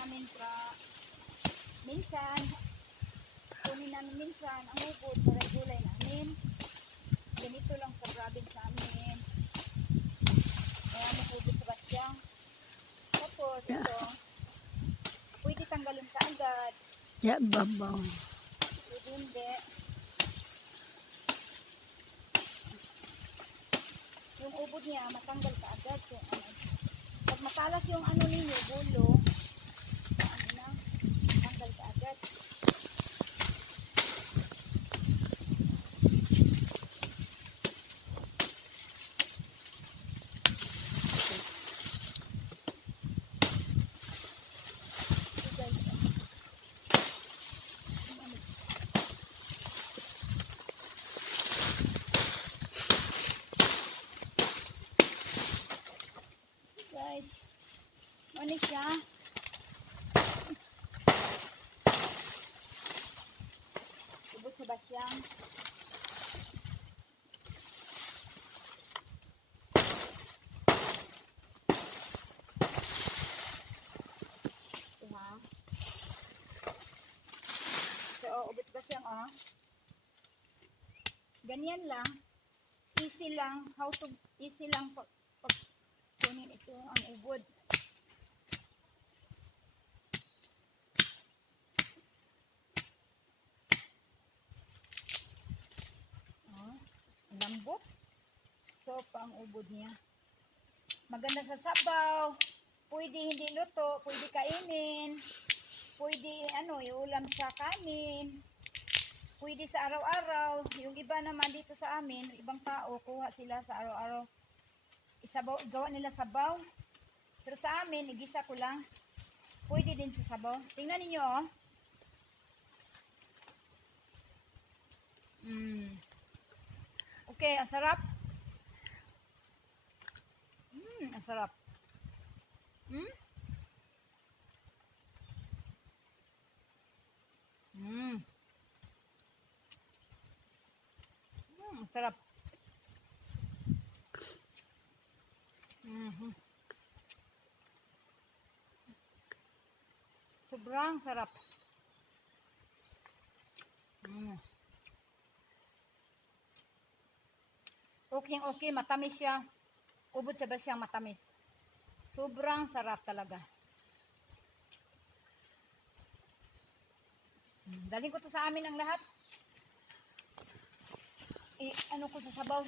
namin minsan. Kunin namin minsan ang ubod para gulay namin. Ganito lang sa province namin. Kaya may ubod sa basyang. Tapos ito, pwede tanggalin ka agad. Babaw. Pwede hindi. Yung ubod niya, matanggal ka agad. So, pag matalas yung ano ninyo, bulo, tanggal ka agad. Guys, ano siya? Ubod sa basyang. Diba? So, ubod sa basyang, ganyan lang. Easy lang. Easy lang pag kunin ito ang ubod. Lambot. So, ang ubod niya. Maganda sa sabaw. Pwede hindi luto. Pwede kainin. Pwede iulam sa kanin. Pwede sa araw-araw. Yung iba naman dito sa amin, ibang tao, kuha sila sa araw-araw. Gawa nila sabaw. Pero sa amin, igisa ko lang. Pwede din sa sabaw. Tingnan ninyo, Okay, ang sarap. Ang sarap. Ang sarap. Sobrang sarap. Okay, matamis siya. Ubod sa basyang matamis. Sobrang sarap talaga. Dalhin ko to sa amin ang lahat. Ano ko sa sabaw.